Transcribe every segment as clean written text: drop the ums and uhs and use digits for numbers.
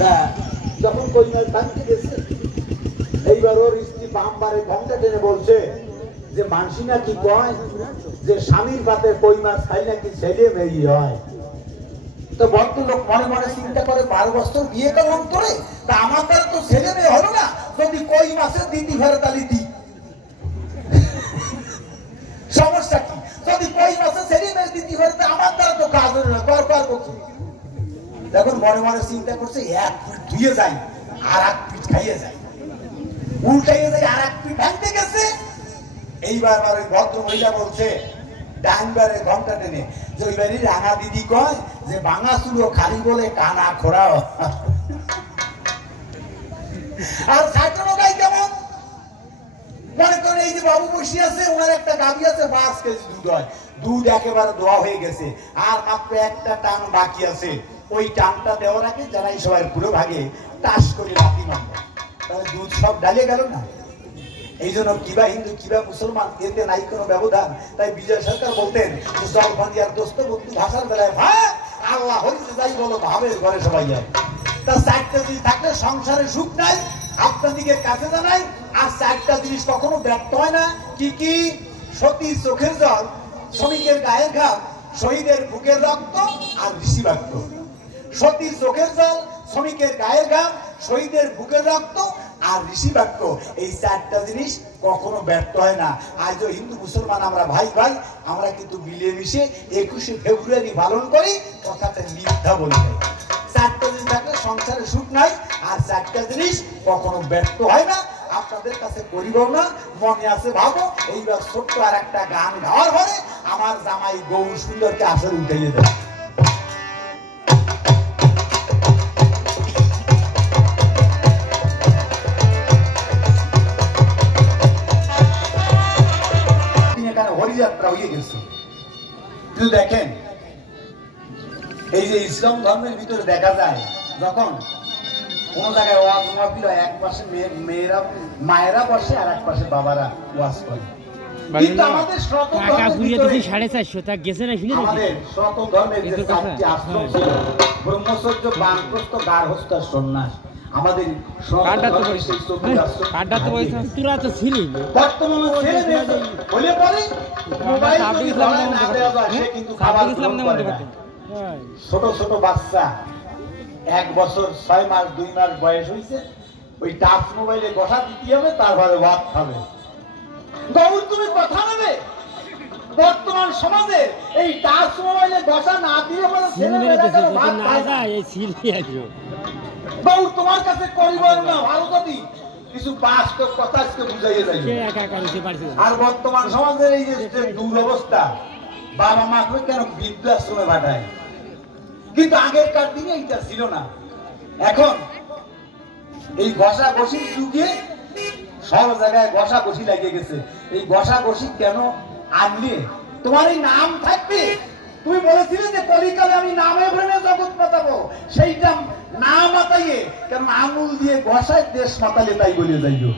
তা যখন কই মাছ ভাঙতে গেছে এইবার ওর স্ত্রী বামবারে ঘন্টা টেনে বলছে যে মানসি নাকি কয় যে স্বামীর পাতে কই মাছ খাই নাকি ছেলে মেয়ে হয়। তো ভদ্রলোক মনে মনে চিন্তা করে 12 বছর বিয়ে কেমন করে, তা আমার দ্বারা তো ছেলে মেয়ে হলো না, যদি কই মাছের দিদি ফেরত আলি দিই সমস্যা কি, যদি কই মাছের ছেলে মেয়ে দিদি ফেরত আমার দ্বারা তো কাজ হলো না, পারবো কি। এখন মনে মনে চিন্তা করছে এক পিঠ ধুয়ে যাই আর এক পিঠ খাইয়ে যাই, উল্টাইয়ে যাই আর এক পিঠ ভাঙতে গেছে। এইবার ওই ভদ্র মহিলা বলছে ডাইনবারে ঘন্টা টেনে যে ওই বাড়ির রাঙা দিদি কয় যে ভাঙা চুলো খালি বলে কানা খোড়াও। আর ছাত্র গাই কেমন মনে করে এই যে বাবু বসে আছে ওনার একটা গাভী আছে 5 কেজি দুধ হয়, দুধ একেবারে দোয়া হয়ে গেছে আর মাত্র একটা টান বাকি আছে, ওই টানটা দেওয়ার আগে যারা এই সবাই পুরো ভাগে টাস করে রাতি মারবে, তাহলে দুধ সব ডালে গেল না। এই জন্য কিবা হিন্দু কিবা মুসলমান এতে নাই কোনো ব্যবধান। তাই বিজয় সরকার বলতেন জলফান্দিয়ার দোস্ত বন্ধু ভাষার বেলায় ভাই আল্লাহ হইতে যাই বলো ভাবের ঘরে সবাই যায়। তা 4টা জিনিস থাকলে সংসারে সুখ নাই, আপনাদিকের কাছে জানাই। আর 4টা জিনিস কখনো ব্যর্থ হয় না। কি কি? সতীর চোখের জল, শ্রমিকের গায়ের ঘাম, শহীদের বুকের রক্ত আর ঋষি বাক্য। সতীর চোখের জল, শ্রমিকের গায়ের ঘাম, শহীদের বুকের রক্ত আর ঋষি বাক্য, এই 4টা জিনিস কখনো ব্যর্থ হয় না। আজও হিন্দু মুসলমান আমরা ভাই ভাই, আমরা কিন্তু মিলেমিশে 21শে ফেব্রুয়ারি পালন করি, কথাটা মিথ্যা বলি নাই। 4টা জিনিস থাকলে সংসারে সুখ নাই, আর 4টা জিনিস কখনো ব্যর্থ হয় না। আপনাদের কাছে করিব না, মনে আছে ভাবো। এইবার ছোট্ট আর একটা গান গাওয়ার পরে আমার জামাই গৌর সুন্দরকে আসলে উঠাইয়ে দেয়। হরিযাত্রা হয়ে গেছে। কিন্তু দেখেন এই যে ইসলাম ধর্মের ভিতরে দেখা যায় যখন কোন জায়গায় ওয়াজ মাহফিল হয়, এক পাশে মেয়েরা মায়েরা বসে আর এক পাশে বাবারা ওয়াজ করে। কিন্তু আমাদের সনাতন ধর্মের যে 4টি আশ্রম ছিল, ব্রহ্মচর্য, বানপ্রস্থ, গার্হস্থ্য, সন্ন্যাস, আমাদের ছোট ছোট বাচ্চা 1 বছর 6 মাস 2 মাস বয়স হয়েছে, ওই টাচ মোবাইলে কথা দিতে হবে, তারপরে ভাত খাবে। গৌর তুমি কথা নেবে? বর্তমান সমাজে এই টাচ মোবাইলে বসা না দিয়ে গৌর তোমার কাছে করিবার না, ভালো যদি কিছু বাস্তব কথা আজকে বুঝাইয়ে যায়। আর বর্তমান সমাজের এই যে দুরবস্থা, বাবা মাকে কেন বৃদ্ধাশ্রমে পাঠায়, কিন্তু আগেরকার দিনে এইটা ছিল না। এখন এই ঘষাঘষির যুগে সব জায়গায় ঘষাঘষি লাগিয়ে গেছে। এই ঘষাঘষি কেন আনলে? তোমার এই নাম থাকবে। তুমি বলেছিলে যে কলিকালে আমি নামে ভ্রমে জগৎ মাতাবো, সেইটা না মাতাইয়ে কেন আঙুল দিয়ে ঘষায় দেশ মাতালে তাই বলে যাইও।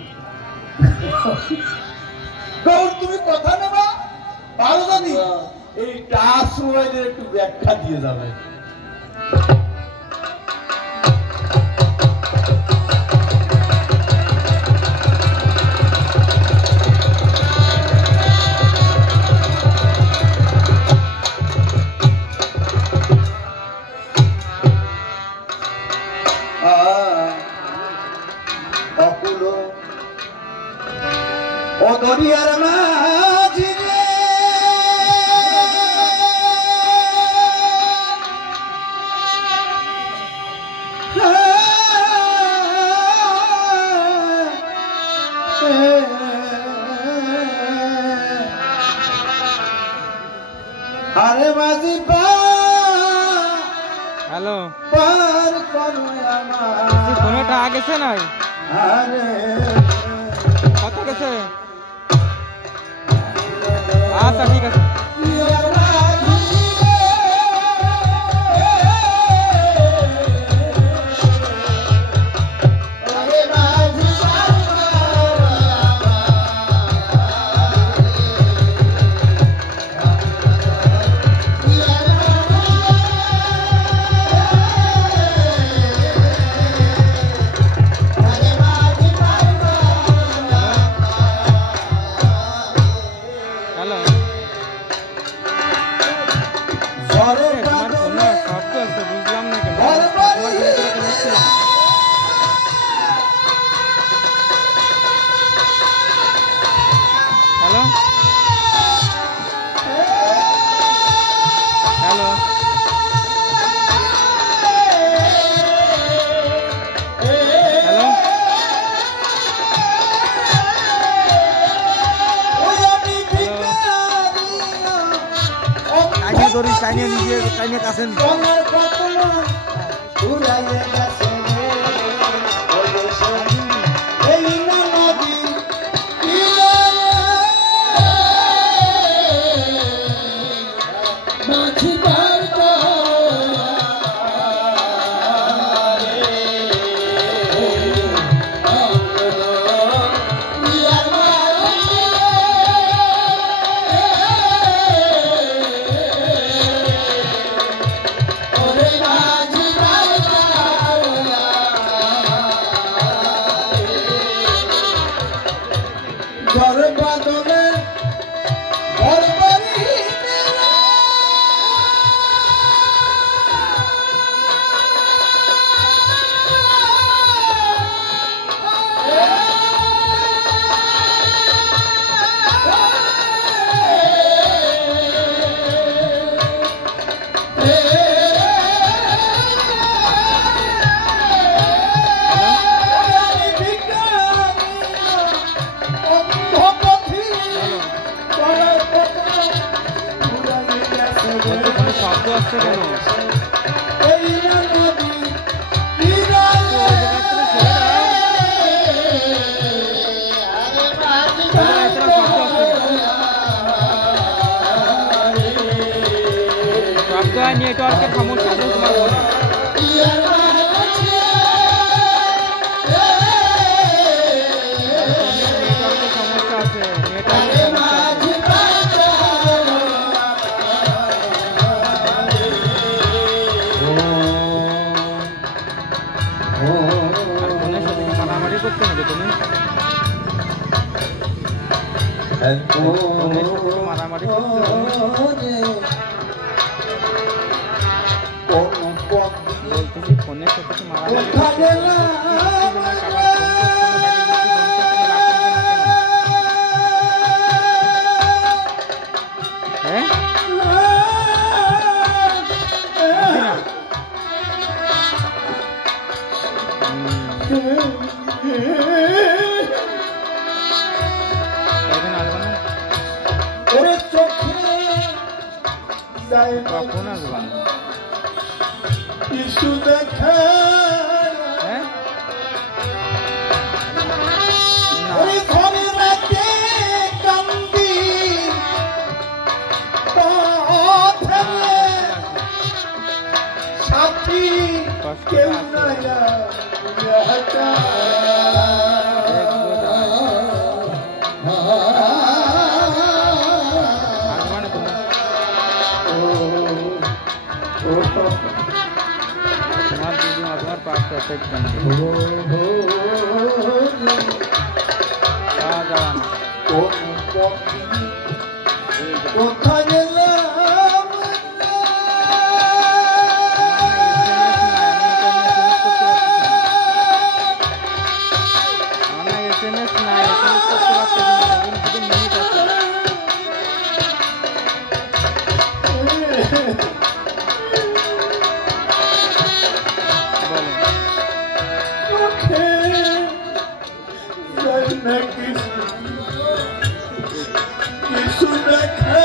গৌর তুমি কথা নেবা ভালো জানি, এই টাচ মোবাইলের একটু ব্যাখ্যা দিয়ে যাবে। দরিয়ার মাঝি রে আরে মাঝি হ্যালো পার করো আমার ফোনটা আগেছে নাই? আরে কত গেছে? আচ্ছা ঠিক আছে। কাইনে নিজে কাইনে কাছেন তোমার কত উড়াইয়ে গেছে এই নদী মাঝি বারটা ঘরে বাদলে ঘর বাড়ি শব্দ আসছে কেন শব্দ আর নেটওয়ার্কের সমস্যা আছে তোমার ফোনে নেটওয়ার্কের সমস্যা আছে মারামারি করছো নাকি তুমি মারামারি করছো বলতেছি ফোনের সাথে কি মারামারি হ্যাঁ কখন আসবা কিছু দেখা হ্যাঁ ঘরে রাতে কান্দি সাথী কেউ নাই তোমার দিদি তোমার পাঁচ প্রত্যেক কোথায় গেলাম SMS নাই SMS করতে পারছি না কিন্তু মিনিট আছে কিছু দেখা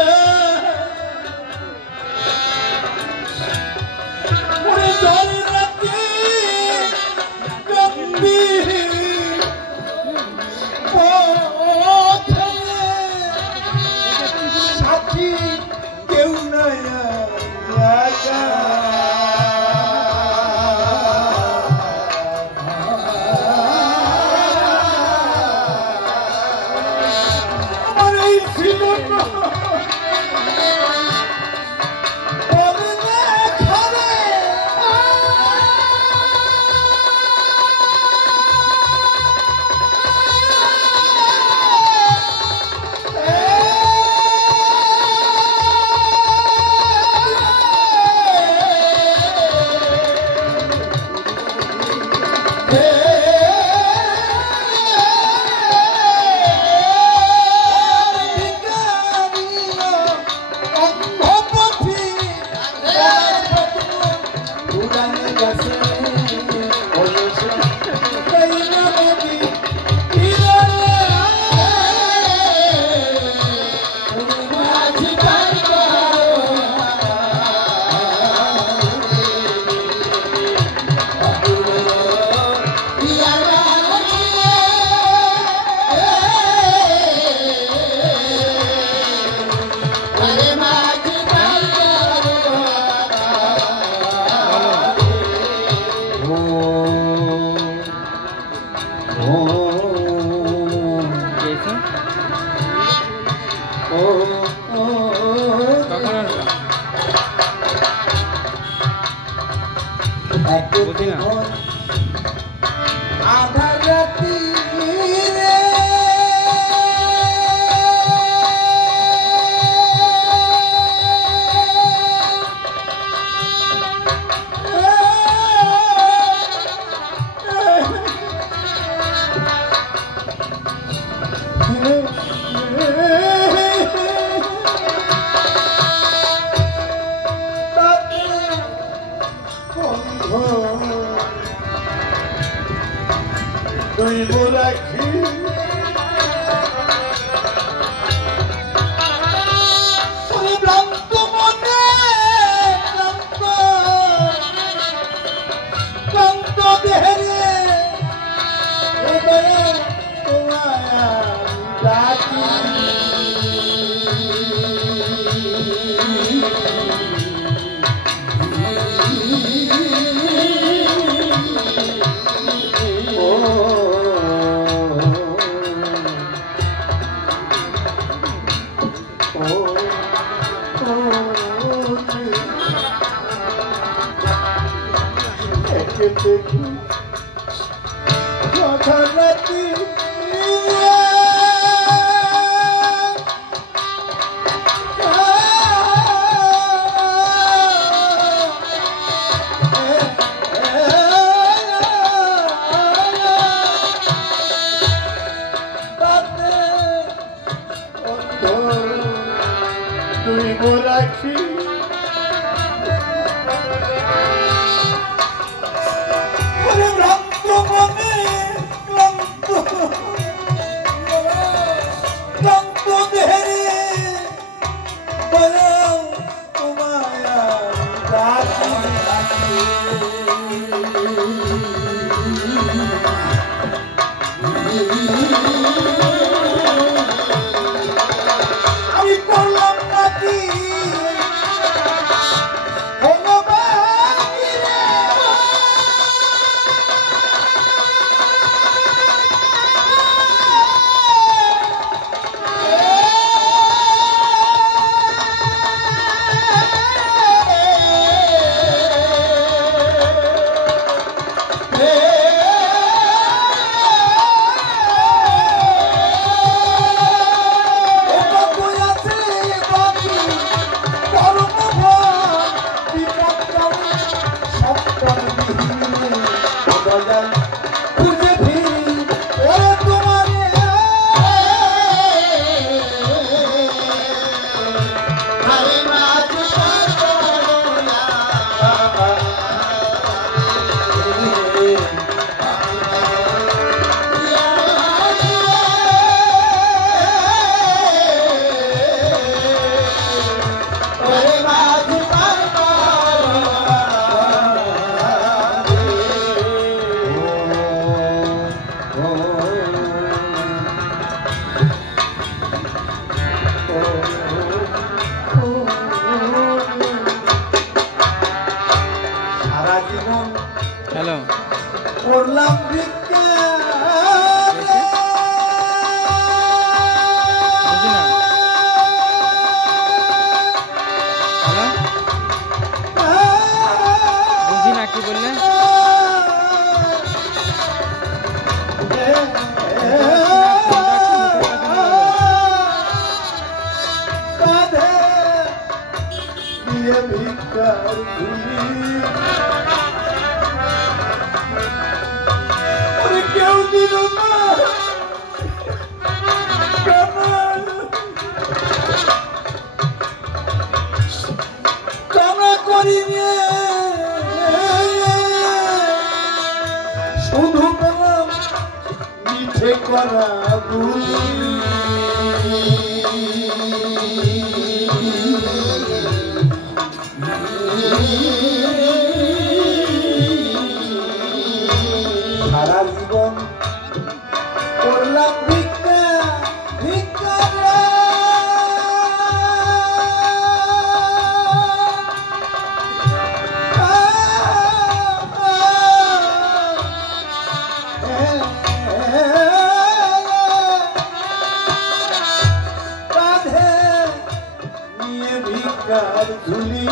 মাথার ধুলি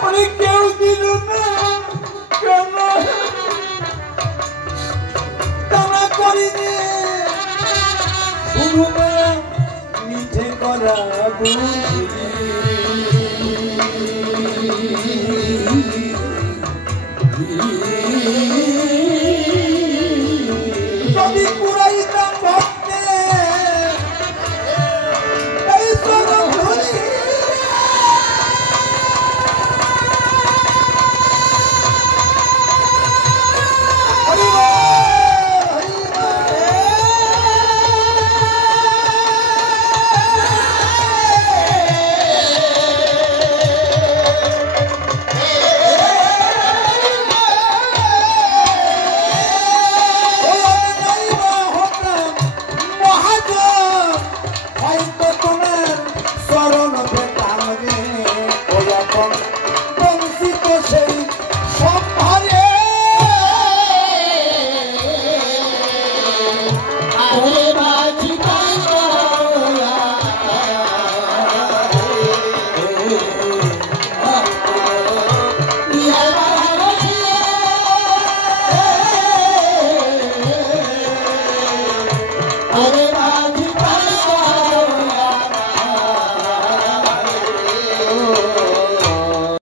অনেক কেউ দিল না কেন টানা করিনি শুরু মিঠে করা বুঝি